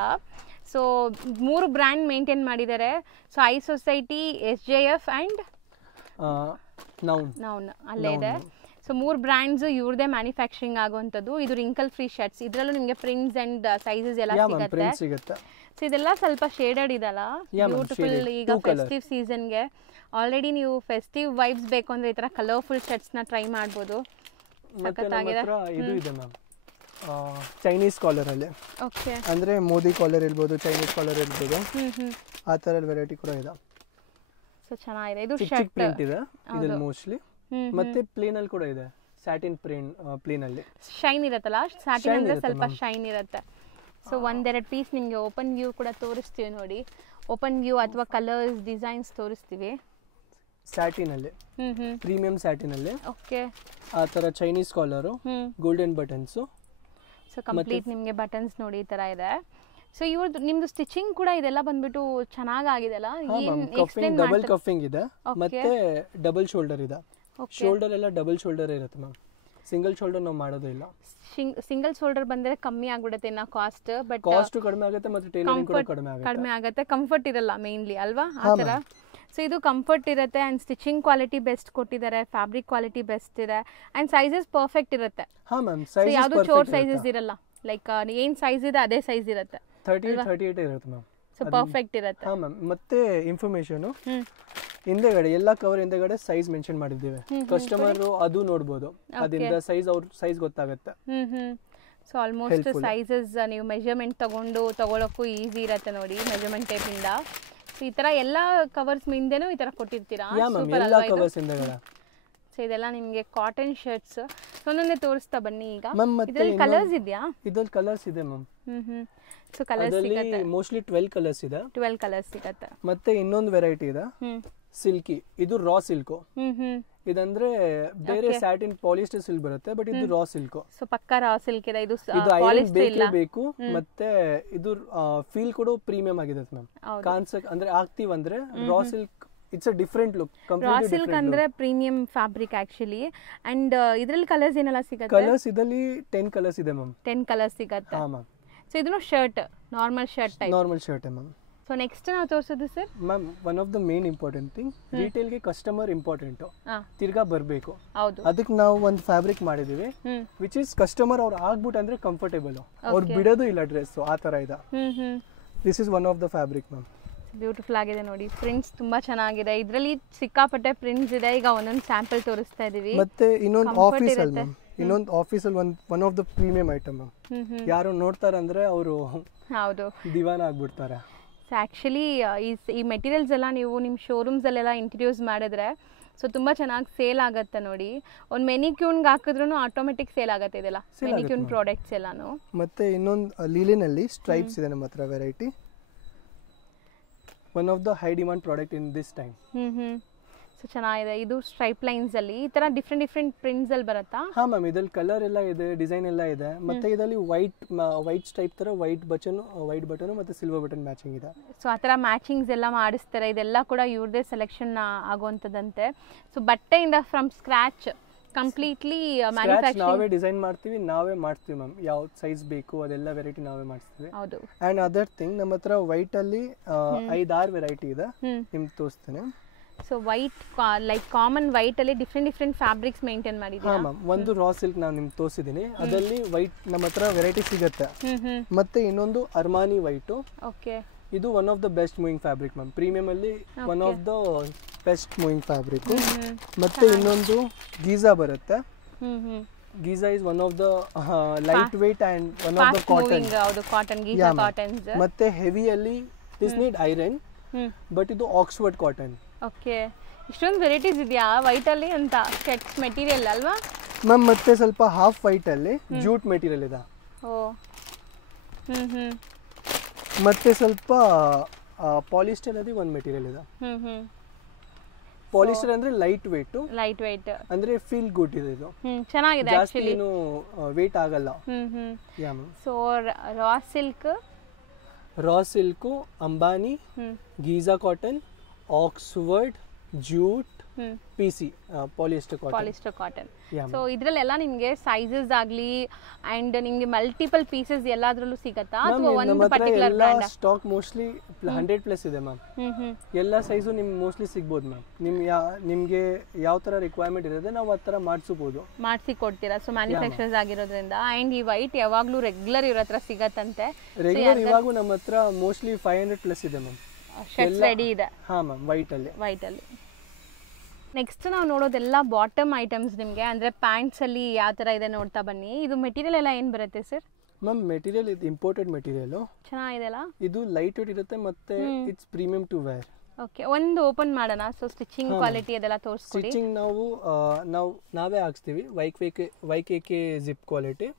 ಸೊ 3 ಬ್ರ್ಯಾಂಡ್ ಮೇಂಟೈನ್ ಮಾಡಿದ್ದಾರೆ. So I society, SJF and noun ಅಲ್ಲೇ ಇದೆ. ಸೊ 3 ಬ್ರ್ಯಾಂಡ್ಸ್ ಇವ್ರದೇ ಮ್ಯಾನುಫ್ಯಾಕ್ಚರಿಂಗ್ ಆಗುವಂಥದ್ದು. ಇದು ರಿಂಕಲ್ ಫ್ರೀ ಶರ್ಟ್ಸ್, ಇದರಲ್ಲೂ ನಿಮಗೆ ಪ್ರಿಂಟ್ಸ್ ಆ್ಯಂಡ್ ಸೈಜಸ್ ಎಲ್ಲ ಸಿಗುತ್ತೆ. ಸೊ ಇದೆಲ್ಲ ಸ್ವಲ್ಪ ಶೇಡೆಡ್ ಇದಲ್ಲ, ಬ್ಯೂಟಿಫುಲ್. ಈಗ ಫೆಸ್ಟಿವ್ ಸೀಸನ್ಗೆ ಆಲ್ರೆಡಿ ನೀವು ಫೆಸ್ಟಿವ್ ವೈಬ್ಸ್ ಬೇಕು ಅಂದರೆ ಈ ಥರ ಕಲರ್ಫುಲ್ ಶರ್ಟ್ಸ್ನ ಟ್ರೈ ಮಾಡ್ಬೋದು. ಸಖತ್ತಾಗಿದೆ. ಇದು ಇದೆ ಮ್ಯಾಮ್ ಚೈನೀಸ್ ಕಾಲರ್ ಅಲ್ಲಿ. ಓಕೆ, ಅಂದ್ರೆ ಮೋದಿ ಕಾಲರ್ ಇರ್ಬೋದು, ಚೈನೀಸ್ ಕಾಲರ್ ಇರ್ಬೋದು, ಆ ತರ ವೆರೈಟಿ ಕೂಡ ಇದೆ. ಸೊ ಚೆನ್ನಾಗಿದೆ. ಇದು ಶರ್ಟ್ ಪ್ರಿಂಟ್ ಇದೆ ಇದ್ರಲ್ಲಿ ಮೋಸ್ಟ್ಲಿ. ಮತ್ತೆ ಪ್ಲೇನ್ ಅಲ್ಲಿ ಕೂಡ ಇದೆ, ಸ್ಯಾಟಿನ್ ಪ್ಲೇನ್ ಅಲ್ಲಿ ಶೈನ್ ಇರುತ್ತಲ್ಲ. ಸ್ಯಾಟಿನ್ ಅಂದ್ರೆ ಸ್ವಲ್ಪ ಶೈನ್ ಇರುತ್ತೆ. ಸೊ ಒಂದೆರಡು ಪೀಸ್ ನಿಮಗೆ ಓಪನ್ ವ್ಯೂ ಕೂಡ ತೋರಿಸ್ತೀವಿ ನೋಡಿ. ಓಪನ್ ವ್ಯೂ ಅಥವಾ ಕಲರ್ಸ್ ಡಿಸೈನ್ಸ್ ತೋರಿಸ್ತೀವಿ. ಸ್ಯಾಟಿನ್ ಅಲ್ಲಿ, ಪ್ರೀಮಿಯಂ ಸ್ಯಾಟಿನ್ ಅಲ್ಲಿ. ಓಕೆ, ಆ ತರ Chinese collar, golden buttons. So complete ನಿಮಗೆ ಬಟನ್ಸ್ ನೋಡಿ ಈ ತರ ಇದೆ. ಸೊ ಇವ್ರದ್ದು ನಿಮ್ದು ಸ್ಟಿಚಿಂಗ್ ಕೂಡ ಇದೆಲ್ಲ ಬಂದ್ಬಿಟ್ಟು ಚೆನ್ನಾಗಿದೆಲ್ಲ. ಡಬಲ್ ಕಫಿಂಗ್ ಇದೆ ಮತ್ತೆ ಡಬಲ್ ಶೋಲ್ಡರ್ ಇದೆ. ಶೋಲ್ಡರ್ ಎಲ್ಲ ಡಬಲ್ ಶೋಲ್ಡರ್ ಇರುತ್ತೆ ಮ್ಯಾಮ್, ಸಿಂಗಲ್ ಶೋಲ್ಡರ್ ನಾವು ಮಾಡೋದೇ ಇಲ್ಲ. ಸಿಂಗಲ್ ಶೋಲ್ಡರ್ ಬಂದ್ರೆ ಕಮ್ಮಿ ಆಗ್ಬಿಡುತ್ತೆ ಇನ್ನ ಕಾಸ್ಟ್. ಬಟ್ ಕಾಸ್ಟ್ ಕಡಿಮೆ ಆಗುತ್ತೆ ಮತ್ತೆ ಟೈಲರಿಂಗ್ ಕೂಡ ಕಡಿಮೆ ಆಗುತ್ತೆ. ಕಂಫರ್ಟ್ ಇರಲ್ಲ ಮೇನ್ಲಿ ಅಲ್ವಾ ಆ ತರ. ಸೊ ಇದು ಕಂಫರ್ಟ್ ಇರುತ್ತೆ ಆ್ಯಂಡ್ ಸ್ಟಿಚಿಂಗ್ ಕ್ವಾಲಿಟಿ ಬೆಸ್ಟ್ ಕೊಟ್ಟಿದ್ದಾರೆ, ಫ್ಯಾಬ್ರಿಕ್ ಕ್ವಾಲಿಟಿ ಬೆಸ್ಟ್ ಇದೆ ಆ್ಯಂಡ್ ಸೈಜಸ್ ಪರ್ಫೆಕ್ಟ್ ಇರುತ್ತೆ. ಯಾವುದು ಚೋರ್ ಸೈಜಸ್ ಇರಲ್ಲ, ಲೈಕ್ ಏನ್ ಸೈಜ್ ಇದೆ ಅದೇ ಸೈಜ್ ಇರುತ್ತೆ. 38 ಇರುತ್ತೆ ಮ್ಯಾಮ್. ಸೊ ಪರ್ಫೆಕ್ಟ್ ಇರುತ್ತೆ. ಹಾ ಮ್ಯಾಮ್. ಮತ್ತೆ ಇನ್ಫಾರ್ಮೇಶನ್ ಹಿಂದೆಗಡೆ ಎಲ್ಲ ಕವರ್ ಹಿಂದೆಗಡೆ ಸೈಜ್ ಮೆನ್ಷನ್ ಮಾಡಿದ್ದೀವಿ, ಕಸ್ಟಮರ್ ಅದು ನೋಡ್ಬೋದು, ಅದರಿಂದ ಸೈಜ್ ಅವ್ರ ಸೈಜ್ ಗೊತ್ತಾಗುತ್ತೆ. ಸೊ ಆಲ್ಮೋಸ್ಟ್ ಸೈಜಸ್ ನೀವು ಮೆಜರ್ಮೆಂಟ್ ತಗೊಳ್ಳೋಕ್ಕೂ ಈಸಿ ಇರುತ್ತೆ ನೋಡಿ, ಮೆಜರ್ಮೆಂಟ್ ಟೇಪ್ ಇಂದ. ಸೊ ಈ ತರ ಎಲ್ಲ ಕವರ್ಸ್ ಹಿಂದೆನೂ ಈ ತರ ಕೊಟ್ಟಿರ್ತೀರಾ? ಸೊ ಇದೆಲ್ಲ ನಿಮಗೆ ಕಾಟನ್ ಶರ್ಟ್ಸ್. ಒಂದೊಂದೇ ತೋರಿಸ್ತಾ ಬನ್ನಿ. ಈಗ ಇದರಲ್ಲಿ ಕಲರ್ಸ್ ಇದೆಯಾ? ಇದರಲ್ಲಿ ಕಲರ್ಸ್ ಇದೆ ಮ್ಯಾಮ್. ಸೊ ಕಲರ್ಸ್ ಸಿಗುತ್ತೆ, ಮೋಸ್ಟ್ಲಿ 12 ಕಲರ್ಸ್ ಇದೆ. 12 ಕಲರ್ಸ್ ಸಿಗುತ್ತೆ. ಮತ್ತೆ ಇನ್ನೊಂದು ವೆರೈಟಿ ಇದೆ ಸಿಲ್ಕಿ. ಇದು ರಾ ಸಿಲ್ಕ್. ಇದಂದ್ರೆ ಬೇರೆ ಸ್ಯಾಟಿನ್ ಪಾಲಿಸ್ಟರ್ ಸಿಲ್ಕ್ ಬರುತ್ತೆ, ಬಟ್ ಇದು ರಾ ಸಿಲ್ಕ್. ಸೊ ಪಕ್ಕಾ ರಾ ಸಿಲ್ಕ್ ಇದೆ. ಇದು ಬೇಕು ಮತ್ತೆ ಇದು ಫೀಲ್ ಕೂಡ ಪ್ರೀಮಿಯಂ ಆಗಿದೆ ಮ್ಯಾಮ್. ಕಾನ್ಸೆಪ್ಟ್ ಅಂದ್ರೆ ಆಗ್ತೀವಂದ್ರೆ raw silk it's a different look. Raw silk ಅಂದ್ರೆ ಪ್ರೀಮಿಯಂ ಫ್ಯಾಬ್ರಿಕ್ ಆಕ್ಚುಲಿ. ಅಂಡ್ ಇದರಲ್ಲಿ ಕಲರ್ಸ್ ಏನೆಲ್ಲ ಸಿಗುತ್ತೆ? ಕಲರ್ಸ್ ಇದರಲ್ಲಿ 10 ಕಲರ್ಸ್ ಇದೆ ಮ್ಯಾಮ್. 10 ಕಲರ್ಸ್ ಸಿಗುತ್ತೆ. ಹಾ ಮ್ಯಾಮ್. ಸೊ ಇದನ್ನು shirt, normal shirt type. Normal shirt ma'am. So next ನಾವು ತೋರಿಸೋದು sir ma'am, one of the main important thing, ರಿಟೇಲ್ಗೆ ಕಸ್ಟಮರ್ ಇಂಪಾರ್ಟೆಂಟ್, ತಿರ್ಗಾ ಬರಬೇಕು. ಅದಕ್ಕೆ ನಾವು ಒಂದು ಫ್ಯಾಬ್ರಿಕ್ ಮಾಡಿದೀವಿ ವಿಚ್ ಇಸ್ ಕಸ್ಟಮರ್ ಅವ್ರು ಆಗ್ಬಿಟ್ಟು ಅಂದ್ರೆ ಕಂಫರ್ಟೇಬಲ್, ಅವ್ರು ಬಿಡೋದು ಇಲ್ಲ ಡ್ರೆಸ್, ಆ ತರ ಇದೆ. This is one of the fabric ma'am. Beautiful ಆಗಿದೆ ನೋಡಿ, ಪ್ರಿಂಟ್ಸ್ ತುಂಬಾ ಚೆನ್ನಾಗಿದೆ. ಇದರಲ್ಲಿ ಸಿಕ್ಕಾಪಟ್ಟೆ ಪ್ರಿಂಟ್ಸ್ ಇದೆ. ಈಗ ಒಂದೊಂದು ಸ್ಯಾಂಪಲ್ ತೋರಿಸ್ತಾ ಇದೀವಿ. ಮತ್ತೆ ಇನ್ನೊಂದು ಆಫೀಸ್ ಅಲ್ಲಿ ಮ್ಯಾಮ್, ಇನ್ನೊಂದು ಆಫೀಸ್ ಅಲ್ಲಿ one of the premium item ma'am. ಯಾರು ನೋಡ್ತಾರಂದ್ರೆ ಅವರು ಹೌದು ದಿವಾನ ಆಗ್ಬಿಡ್ತಾರೆ. ಸೊ ಆ್ಯಕ್ಚುಲಿ ಈ ಮೆಟೀರಿಯಲ್ಸ್ ಎಲ್ಲ ನೀವು ನಿಮ್ಮ ಶೋರೂಮ್ಸಲ್ಲೆಲ್ಲ ಇಂಟ್ರಡ್ಯೂಸ್ ಮಾಡಿದ್ರೆ ಸೊ ತುಂಬ ಚೆನ್ನಾಗಿ ಸೇಲ್ ಆಗುತ್ತೆ ನೋಡಿ. ಒಂದು ಮೆನಿಕ್ಯೂನ್ಗೆ ಹಾಕಿದ್ರೂ ಆಟೋಮೆಟಿಕ್ ಸೇಲ್ ಆಗುತ್ತೆ ಇದೆಲ್ಲ ಮೆನಿಕ್ಯೂನ್ ಪ್ರಾಡಕ್ಟ್ಸ್ ಎಲ್ಲಾನು. ಮತ್ತೆ ಇನ್ನೊಂದು ಲೀಲಿನಲ್ಲಿ ಸ್ಟ್ರೈಪ್ಸ್ ಇದೆ ನಮ್ಮ ಹತ್ರ variety. One of the high demand product in this time. So ಚೆನ್ನಾಗಿದೆ. ಇದು ಸ್ಟ್ರೈಪ್ ಲೈನ್ಸ್ ಅಲ್ಲಿ ಈ ತರ ಡಿಫ್ರೆಂಟ್ ಪ್ರಿಂಟ್ಸ್ ಅಲ್ಲಿ ಬರುತ್ತಾ? ಹಾ ಮ್ಯಾಮ್, ಇದ್ರಲ್ಲಿ ಕಲರ್ ಎಲ್ಲ ಇದೆ, ಡಿಸೈನ್ ಎಲ್ಲ ಇದೆ. ಮತ್ತೆ ಇದರಲ್ಲಿ ವೈಟ್ ಸ್ಟ್ರೈಪ್ ತರ ವೈಟ್ ಬಟನ್ ಮತ್ತೆ ಸಿಲ್ವರ್ ಬಟನ್ ಮ್ಯಾಚಿಂಗ್ ಇದೆ. ಸೊ ಆ ತರ ಮ್ಯಾಚಿಂಗ್ಸ್ ಎಲ್ಲ ಮಾಡಿಸ್ತಾರೆ. ಇದೆಲ್ಲ ಕೂಡ ಇವ್ರದೇ ಸೆಲೆಕ್ಷನ್ ಆಗುವಂತದಂತೆ. ಸೊ ಬಟ್ಟೆಯಿಂದ ಫ್ರಮ್ ಸ್ಕ್ರಾಚ್ ಕಂಪ್ಲೀಟ್ಲಿ ಮ್ಯಾನುಫ್ಯಾಕ್ಚರಿಂಗ್ ನಾವೇ ಡಿಸೈನ್ ಮಾಡ್ತೀವಿ, ನಾವೇ ಮಾಡ್ತೀವಿ ಮ್ಯಾಮ್. ಯಾವ ಸೈಜ್ ಬೇಕು ಅದೆಲ್ಲ ವೆರೈಟಿ ನಾವೇ ಮಾಡಿಸ್ತೀವಿ. ಹೌದು. ಅಂಡ್ ಅದರ್ ಥಿಂಗ್, ನಮ್ಮ ಹತ್ರ ವೈಟ್ ಅಲ್ಲಿ 5-6 ವೆರೈಟಿ ಇದೆ, ನಿಮ್ಗೆ ತೋರಿಸ್ತೇನೆ. So white like common white ಅಲ್ಲಿ ಡಿಫ್ರೆಂಟ್ ಫ್ಯಾಬ್ರಿಕ್ಸ್ ಮೇಂಟೈನ್ ಮಾಡಿದ್ದೀರಾ? ಹಾ ಮ್ಯಾಮ್. ಒಂದು ರಾ ಸಿಲ್ಕ್ ನಾನು ನಿಮ್ಗೆ ತೋರಿಸಿದ್ದೀನಿ, ಅದರಲ್ಲಿ ವೈಟ್ ನಮ್ಮ ಹತ್ರ ವೆರೈಟಿ ಸಿಗುತ್ತೆ. ಮತ್ತೆ ಇನ್ನೊಂದು ಅರ್ಮಾನಿ ವೈಟ್. ಓಕೆ. ಇದು one of the best moving fabric ma'am. Premium ಅಲ್ಲಿ one of the best moving fabric. ಮತ್ತೆ ಇನ್ನೊಂದು ಗೀಜಾ ಬರುತ್ತೆ, Giza is one of the lightweight and one of the fast cotton. Moving ಹೌದು cotton Giza Yeah, ma'am. Cottons. ಮತ್ತೆ ಹೆವಿಯಲ್ಲಿ this need iron, but ಇದು Oxford cotton. Okay, ಇಷ್ಟೊಂದು varieties ಇದೆಯಾ white ಅಲ್ಲಿ ಅಂತ ಸ್ಕೆಚ್ ಮೆಟೀರಿಯಲ್ ಅಲ್ವಾ ಮ್ಯಾಮ್? ಮತ್ತೆ ಸ್ವಲ್ಪ ಹಾಫ್ ವೈಟ್ ಅಲ್ಲಿ ಜೂಟ್ ಮೆಟೀರಿಯಲ್ ಇದೆ. ಓ ಮತ್ತೆ ಸ್ವಲ್ಪ ಪಾಲಿಸ್ಟರ್ ಅಲ್ಲಿ ಒಂದು ಮೆಟೀರಿಯಲ್ ಇದೆ. ಪಾಲಿಸ್ಟರ್ ಅಂದ್ರೆ ಲೈಟ್ ವೇಟ್, ಲೈಟ್ ವೈಟ್ ಅಂದ್ರೆ ಫೀಲ್ ಗುಡ್ ಇದೆ ಇದು. ಚೆನ್ನಾಗಿದೆ ಜಾಸ್ತಿ ಆಕ್ಚುಲಿ. ಏನು ವೇಟ್ ಆಗಲ್ಲ. Yeah ma'am. So raw silk, Ambani, Giza cotton, Oxford, jute, PC, polyester cotton. Yeah, so ಇದ್ರಲ್ಲೆಲ್ಲ ನಿಮ್ಗೆ ಸೈಜಸ್ ಆಗ್ಲಿ ಅಂಡ್ ನಿಮ್ಗೆ ಮಲ್ಟಿಪಲ್ ಪೀಸಸ್ ಎಲ್ಲಾದ್ರಲ್ಲೂ ಸಿಗತ್ತಾ ಅಥವಾ ಒಂದು ಪರ್ಟಿಕ್ಯುಲರ್ ಬ್ರ್ಯಾಂಡ್? ಸ್ಟಾಕ್ ಮೋಸ್ಟ್ಲಿ 100+ ಇದೆ ಮ್ಯಾಮ್. ಎಲ್ಲ ಸೈಜು ನಿಮ್ಗೆ ಮೋಸ್ಟ್ಲಿ ಸಿಗ್ಬೋದು ಮ್ಯಾಮ್. ನಿಮ್ಗೆ ಯಾವ ತರ ರಿಕ್ವೈರ್ಮೆಂಟ್ ಇರುತ್ತೆ ನಾವು ಆ ತರ ಮಾಡಿಸಿ ಕೊಡ್ತೀರಾ. ಸೊ ಮ್ಯಾನುಫ್ಯಾಕ್ಚರ್ಸ್ ಆಗಿರೋದ್ರಿಂದ. ಅಂಡ್ ಈ ವೈಟ್ ಯಾವಾಗ್ಲೂ ರೆಗ್ಯುಲರ್ ಇವ್ರ ಹತ್ರ ಸಿಗತ್ತಂತೆ. ರೆಗ್ಯುಲರ್ ಇವಾಗೂ ನಮ್ಮ ಹತ್ರ ಮೋಸ್ಟ್ಲಿ 500+ ಇದೆ ಮ್ಯಾಮ್. ಶರ್ಟ್ಸ್ ರೆಡಿ ಇದೆ. ಹಾ ಮ್ಯಾಮ್, ವೈಟ್ ಅಲ್ಲಿ. ನೆಕ್ಸ್ಟ್ ನಾವು ನೋಡೋದೆಲ್ಲ ಬಾಟಮ್ ಐಟಮ್ಸ್ ನಿಮಗೆ, ಅಂದರೆ ಪ್ಯಾಂಟ್ಸಲ್ಲಿ ಯಾವ ಥರ ಇದೆ ನೋಡ್ತಾ ಬನ್ನಿ. ಇದು ಮೆಟೀರಿಯಲ್ ಎಲ್ಲ ಏನು ಬರುತ್ತೆ ಸರ್? ಮ್ಯಾಮ್ ಮೆಟೀರಿಯಲ್ ಇದು ಇಂಪೋರ್ಟೆಡ್ ಮೆಟೀರಿಯಲ್. ಚೆನ್ನಾಗಿದೆಲ್ಲ. ಇದು ಲೈಟ್ ವೇಟ್ ಇರುತ್ತೆ ಮತ್ತೆ it's premium to wear. Okay, ಒಂದು ಓಪನ್ ಮಾಡೋಣ. ಸೊ ಸ್ಟಿಚಿಂಗ್ ಕ್ವಾಲಿಟಿ ಅದೆಲ್ಲ ತೋರಿಸ್ಕೊಡಿ. ಸ್ಟಿಚಿಂಗ್ ನಾವೇ ಹಾಕ್ಸ್ತೀವಿ. YKK zip quality.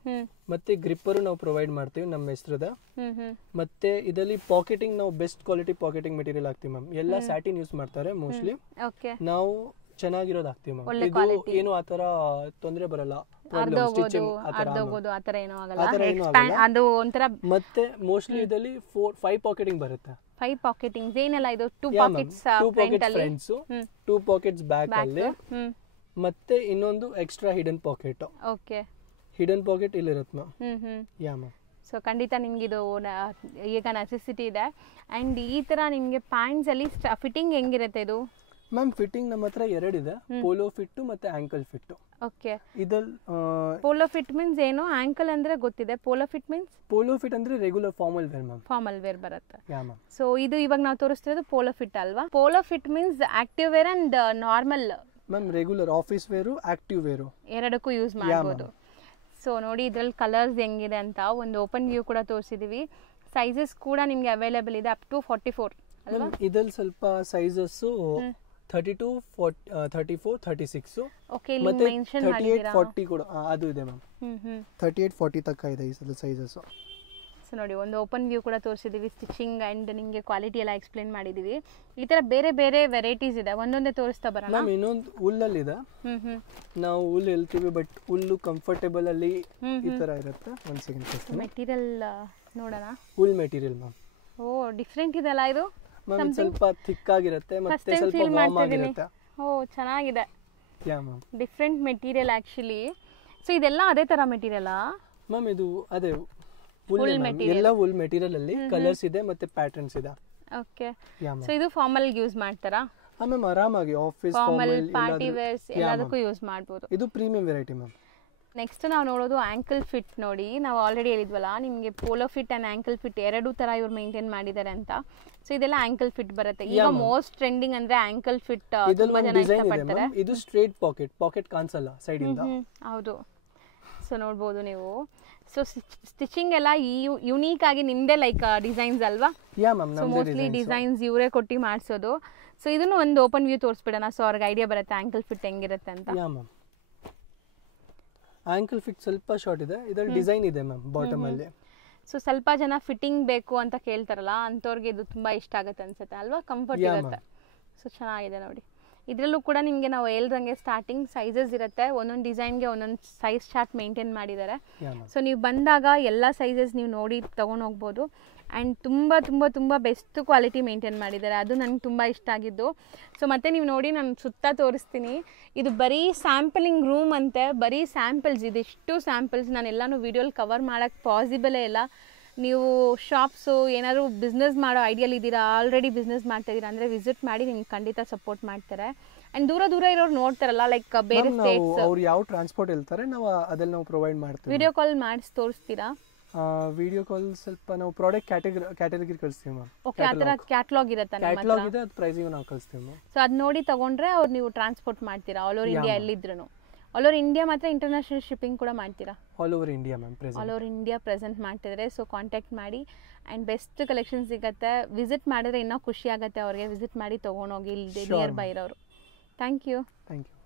ಮತ್ತೆ ಗ್ರಿಪ್ಪರು ನಾವು ಪ್ರೊವೈಡ್ ಮಾಡ್ತೀವಿ ನಮ್ಮ ಹೆಸರದ. ಮತ್ತೆ ಇದರಲ್ಲಿ ಪಾಕೆಟಿಂಗ್ ನಾವು ಬೆಸ್ಟ್ ಕ್ವಾಲಿಟಿ ಪಾಕೆಟಿಂಗ್ ಮೆಟೀರಿಯಲ್ ಹಾಕ್ತೀವಿ ಮ್ಯಾಮ್. ಎಲ್ಲ ಸ್ಯಾಟಿನ್ ಯೂಸ್ ಮಾಡ್ತಾರೆ ಮೋಸ್ಟ್ಲಿ. ಓಕೆ, ನಾವು ಚೆನ್ನಾಗಿರೋದು ಹಾಕ್ತೀವಿ ಮ್ಯಾಮ್. ಇದು ಏನು ಆತರ ತೊಂದರೆ ಬರಲ್ಲ. ಅರ್ಧೋಗೋದು ಆ ಥರ ಏನೂ ಆಗಲ್ಲ. ಅದು ಒಂಥರ. ಮತ್ತೆ ಮೋಸ್ಟ್ಲಿ ಇದರಲ್ಲಿ 5 ಪಾಕೆಟಿಂಗ್ ಬರುತ್ತೆ. 5 ಪಾಕೆಟಿಂಗ್ಸ್ ಏನೆಲ್ಲ ಇದು? 2 ಪಾಕೆಟ್ಸ್ ಫ್ರಂಟ್ ಅಲ್ಲಿ, 2 ಪಾಕೆಟ್ಸ್ ಬ್ಯಾಕ್ ಅಲ್ಲಿ, ಮತ್ತೆ ಇನ್ನೊಂದು extra hidden pocket. Okay, hidden pocket ಇಲ್ಲಿ ಇರುತ್ತೆ ಮ್ಯಾಮ್. ಯಾ ಮ್ಯಾಮ್. ಸೊ ಖಂಡಿತ ನಿಮ್ಗೆ ಇದು ಈಗ ನೆಸೆಸಿಟಿ ಇದೆ. ಅಂಡ್ ಈ ತರ ನಿಮ್ಗೆ ಪ್ಯಾಂಟ್ಸ್ ಅಲ್ಲಿ ಫಿಟ್ಟಿಂಗ್ ಹೆಂಗಿರುತ್ತೆ ಇದು? ಮ್ಯಾಮ್ ಫಿಟ್ಟಿಂಗ್ ನಮ್ಮ ಹತ್ರ 2 ಇದೆ, ಪೋಲೋ ಫಿಟ್ ಮತ್ತೆ ಆಂಕಲ್ ಫಿಟ್. ಓಕೆ, ಇದಲ್ಲಿ ಪೋಲೋ ಫಿಟ್ ಮೀನ್ಸ್ ಏನು? ಆಂಕಲ್ ಅಂದ್ರೆ ಗೊತ್ತಿದೆ. ಪೋಲೋ ಫಿಟ್ ಅಂದ್ರೆ regular formal wear ma'am. Formal wear ಬರುತ್ತೆ. Yeah ma'am. ಸೊ ಇದು ಇವಾಗ ನಾವು ತೋರಿಸ್ತಿರೋದು ಪೋಲೋ ಫಿಟ್ ಅಲ್ವಾ? Polo fit means active wear and normal ma'am. Regular office wear, active wear ಎರಡಕ್ಕೂ ಯೂಸ್ ಮಾಡಬಹುದು. ಸೊ ನೋಡಿ ಇದ್ರಲ್ಲಿ ಕಲರ್ಸ್ ಹೆಂಗಿದೆ ಅಂತ ಒಂದು ಓಪನ್ ವ್ಯೂ ಕೂಡ ತೋರಿಸಿದೀವಿ. ಸೈಜಸ್ ಕೂಡ ನಿಮ್ಗೆ ಅವೈಲೇಬಲ್ ಇದೆ ಅಪ್ ಟು 44 ಅಲ್ವಾ? ಇದ್ರಲ್ಲಿ ಸ್ವಲ್ಪ ಸೈಜಸ್ 32, 34, 36 ಓಕೆ, ಇಲ್ಲಿ ಮೆನ್ಷನ್ ಮಾಡಿದ್ದೀರಾ. 40 ಕೂಡ ಅದು ಇದೆ ಮ್ಯಾಮ್. 38, 40 ತನಕ ಇದೆ ಈ ಸೈಜಸ್. ಸೊ ನೋಡಿ ಒಂದು ಓಪನ್ ವ್ಯೂ ಕೂಡ ತೋರಿಸಿದೀವಿ. ಸ್ಟಿಚಿಂಗ್ ಅಂಡ್ ನಿಮಗೆ ಕ್ವಾಲಿಟಿ ಎಲ್ಲ ಎಕ್ಸ್ಪ್ಲೇನ್ ಮಾಡಿದೀವಿ. ಈ ತರ ಬೇರೆ ಬೇರೆ ವೆರೈಟೀಸ್ ಇದೆ, ಒಂದೊಂದೇ ತೋರಿಸ್ತಾ ಬರೋಣ. ಮ್ಯಾಮ್ ಇನ್ನೊಂದು ಹುಲ್ಲಲ್ಲಿ ಇದೆ. ನಾವು ಹುಲ್ ಹೇಳ್ತೀವಿ ಬಟ್ ಹುಲ್ಲು ಕಂಫರ್ಟೇಬಲ್ ಅಲ್ಲಿ ಈ ತರ ಇರುತ್ತೆ. ಒಂದು ಸೆಕೆಂಡ್ ಮೆಟೀರಿಯಲ್ ನೋಡೋಣ. ಹುಲ್ ಮೆಟೀರಿಯಲ್ ಮ್ಯಾಮ್. ಓ, ಡಿಫ್ರೆಂಟ್ ಇದೆಲ್ಲ ಇದು. ಮ್ಯಾಮ್ ಸ್ವಲ್ಪ ಥಿಕ್ ಆಗಿರುತ್ತೆ ಮತ್ತೆ ಸ್ವಲ್ಪ ವಾರ್ಮ್ ಆಗಿರುತ್ತೆ. ಓ, ಚೆನ್ನಾಗಿದೆ. Yeah ma'am. Different material actually. So ಇದೆಲ್ಲ ಅದೇ ತರ ಮೆಟೀರಿಯಲ್ ಮ್ಯಾಮ್? ಇದು ಅದೇ ಎಲ್ಲ ಹುಲ್ ಮೆಟೀರಿಯಲ್ ಅಲ್ಲಿ ಕಲರ್ಸ್ ಇದೆ ಮತ್ತೆ ಪ್ಯಾಟರ್ನ್ಸ್ ಇದೆ. ಓಕೆ, ಸೊ ಇದು ಫಾರ್ಮಲ್ ಯೂಸ್ ಮಾಡ್ತಾರಾ? ಮ್ಯಾಮ್ ಆರಾಮಾಗಿ ಆಫೀಸ್ ಫಾರ್ಮಲ್, ಪಾರ್ಟಿ ವೇರ್ಸ್ ಎಲ್ಲದಕ್ಕೂ ಯೂಸ್ ಮಾಡಬಹುದು. ಇದು ಪ್ರೀಮಿಯಂ ವೆರೈಟಿ ಮ್ಯಾಮ್. ನೆಕ್ಸ್ಟ್ ನಾವು ನೋಡೋದು ಆಂಕಲ್ ಫಿಟ್. ನೋಡಿ ನಾವು ಆಲ್ರೆಡಿ ಹೇಳಿದ್ವಲ್ಲ ನಿಮಗೆ polo fit and ankle fit ಎರಡೂ ತರ ಇವ್ರು ಮೇಂಟೈನ್ ಮಾಡಿದ್ದಾರೆ ಅಂತ. ಸೊ ಇದೆಲ್ಲ ಆಂಕಲ್ ಫಿಟ್ ಬರುತ್ತೆ. ಈಗ ಮೋಸ್ಟ್ ಟ್ರೆಂಡಿಂಗ್ ಅಂದ್ರೆ ಆಂಕಲ್ ಫಿಟ್. ತುಂಬಾ ಜನ ಇಷ್ಟಪಡ್ತಾರೆ. ಇದು ಸ್ಟ್ರೇಟ್ ಪಾಕೆಟ್ ಕಾಣಿಸಲ್ಲ ಸೈಡ್ ಇಂದ. ಹೌದು. ಸೊ ನೋಡ್ಬೋದು ನೀವು. ಸೊ ಸ್ಟಿಚಿಂಗ್ ಎಲ್ಲ ಯುನೀಕ್ ಆಗಿ ನಿಮ್ದೇ ಲೈಕ್ ಡಿಸೈನ್ಸ್ ಅಲ್ವಾ? ಯಾ ಮ್ಯಾಮ್. ಸೊ ಮೋಸ್ಟ್ಲಿ ಡಿಸೈನ್ಸ್ ಇವರೇ ಕೊಟ್ಟು ಮಾಡಿಸೋದು. ಸೊ ಇದನ್ನು ಒಂದು ಓಪನ್ ವ್ಯೂ ತೋರಿಸ್ಬಿಡೋಣ. ಸೊ ಅವ್ರಿಗೆ ಐಡಿಯಾ ಬರುತ್ತೆ ಆಂಕಲ್ ಫಿಟ್ ಹೆಂಗಿರುತ್ತೆ ಅಂತ. Yeah ma'am. ಆಂಕಲ್ ಫಿಟ್ ಸ್ವಲ್ಪ ಶಾರ್ಟ್ ಇದೆ. ಇದರಲ್ಲಿ ಡಿಸೈನ್ ಇದೆ ಮ್ಯಾಮ್ ಬಾಟಮ್ ಅಲ್ಲಿ. ಸೊ ಸ್ವಲ್ಪ ಜನ ಫಿಟ್ಟಿಂಗ್ ಬೇಕು ಅಂತ ಕೇಳ್ತಾರಲ್ಲ ಅಂಥವ್ರಿಗೆ ಇದು ತುಂಬಾ ಇಷ್ಟ ಆಗುತ್ತೆ ಅನ್ಸುತ್ತೆ ಅಲ್ವಾ? ಕಂಫರ್ಟ್ ಇರುತ್ತೆ. ಸೊ ಚೆನ್ನಾಗಿದೆ ನೋಡಿ. ಇದರಲ್ಲೂ ಕೂಡ ನಿಮಗೆ ನಾವು ಹೇಳ್ದಂಗೆ ಸ್ಟಾರ್ಟಿಂಗ್ ಸೈಜಸ್ ಇರುತ್ತೆ. ಒಂದೊಂದು ಡಿಸೈನ್ಗೆ ಒಂದೊಂದು ಸೈಜ್ ಚಾರ್ಟ್ ಮೇಂಟೈನ್ ಮಾಡಿದ್ದಾರೆ. ಸೊ ನೀವು ಬಂದಾಗ ಎಲ್ಲ ಸೈಜಸ್ ನೀವು ನೋಡಿ ತೊಗೊಂಡು ಹೋಗ್ಬೋದು. ಆ್ಯಂಡ್ ತುಂಬ ತುಂಬ ತುಂಬ ಬೆಸ್ಟ್ ಕ್ವಾಲಿಟಿ ಮೇಂಟೈನ್ ಮಾಡಿದ್ದಾರೆ. ಅದು ನನಗೆ ತುಂಬ ಇಷ್ಟ ಆಗಿದ್ದು. ಸೊ ಮತ್ತೆ ನೀವು ನೋಡಿ ನಾನು ಸುತ್ತ ತೋರಿಸ್ತೀನಿ. ಇದು ಬರೀ ಸ್ಯಾಂಪಲಿಂಗ್ ರೂಮ್ ಅಂತೆ, ಬರೀ ಸ್ಯಾಂಪಲ್ಸ್. ಇದಿಷ್ಟು ಸ್ಯಾಂಪಲ್ಸ್ ನಾನು ಎಲ್ಲನೂ ವೀಡಿಯೋಲಿ ಕವರ್ ಮಾಡೋಕ್ಕೆ ಪಾಸಿಬಲೇ ಇಲ್ಲ. ನೀವು ಶಾಪ್ಸು ಏನಾದರೂ ಬಿಸ್ನೆಸ್ ಮಾಡೋ ಐಡಿಯಲ್ ಇದ್ದೀರಾ, ಆಲ್ರೆಡಿ ಬಿಸ್ನೆಸ್ ಮಾಡ್ತಾ ಇದ್ದೀರಾ ಅಂದರೆ ವಿಸಿಟ್ ಮಾಡಿ ನಿಮ್ಗೆ ಖಂಡಿತ ಸಪೋರ್ಟ್ ಮಾಡ್ತಾರೆ. ಆ್ಯಂಡ್ ದೂರ ದೂರ ಇರೋರು ನೋಡ್ತಾರಲ್ಲ ಲೈಕ್ ಬೇರೆ ಸ್ಟೇಟ್ಸ್, ಅವ್ರು ಯಾವ ಟ್ರಾನ್ಸ್ಪೋರ್ಟ್ ಹೇಳ್ತಾರೆ ನಾವು ಅದನ್ನ ನಾವು ಪ್ರೊವೈಡ್ ಮಾಡ್ತೀವಿ. ವಿಡಿಯೋ ಕಾಲ್ ಮಾಡಿಸಿ ತೋರಿಸ್ತೀರಾ? ವಿಡಿಯೋ ಕಾಲ್ ಸ್ವಲ್ಪ ನಾವು ಪ್ರಾಡಕ್ಟ್ ಕ್ಯಾಟಗರಿ ಕಳಿಸ್ತೀವಿ ಮ್ಯಾಮ್. ಓಕೆ, ಆ ಥರ ಕ್ಯಾಟ್ಲಾಗ್ ಇರುತ್ತೆ ನಮ್ಮ ಹತ್ರ. ಕ್ಯಾಟಲಾಗ್ ಇದೆ, ಅದು ಪ್ರೈಸಿಂಗ್ ನಾವು ಕಳಿಸ್ತೀವಿ ಮ್ಯಾಮ್. ಸೊ ಅದು ನೋಡಿ ತಗೊಂಡ್ರೆ ಅವ್ರು ನೀವು ಟ್ರಾನ್ಸ್ಪೋರ್ಟ್ ಮಾಡ್ತೀರಾ ಆಲ್ ಓವರ್ ಇಂಡಿಯಾ ಎಲ್ಲಿದ್ರು. ಆಲ್ ಓವರ್ ಇಂಡಿಯಾ ಮಾತ್ರ ಇಂಟರ್ನ್ಯಾಷನಲ್ ಶಿಪ್ಪಿಂಗ್ ಕೂಡ ಮಾಡ್ತೀರಾ? All over India ma'am present. All over India present ಮಾಡ್ತಿದ್ದಾರೆ. ಸೊ ಕಾಂಟ್ಯಾಕ್ಟ್ ಮಾಡಿ ಆ್ಯಂಡ್ ಬೆಸ್ಟ್ ಕಲೆಕ್ಷನ್ ಸಿಗುತ್ತೆ. ವಿಸಿಟ್ ಮಾಡಿದ್ರೆ ಇನ್ನೂ ಖುಷಿ ಆಗುತ್ತೆ ಅವ್ರಿಗೆ. ವಿಸಿಟ್ ಮಾಡಿ ತೊಗೊಂಡೋಗಿ ಇಲ್ಲಿ ನಿಯರ್ ಬೈ ಇರೋರು. Thank you. Thank you.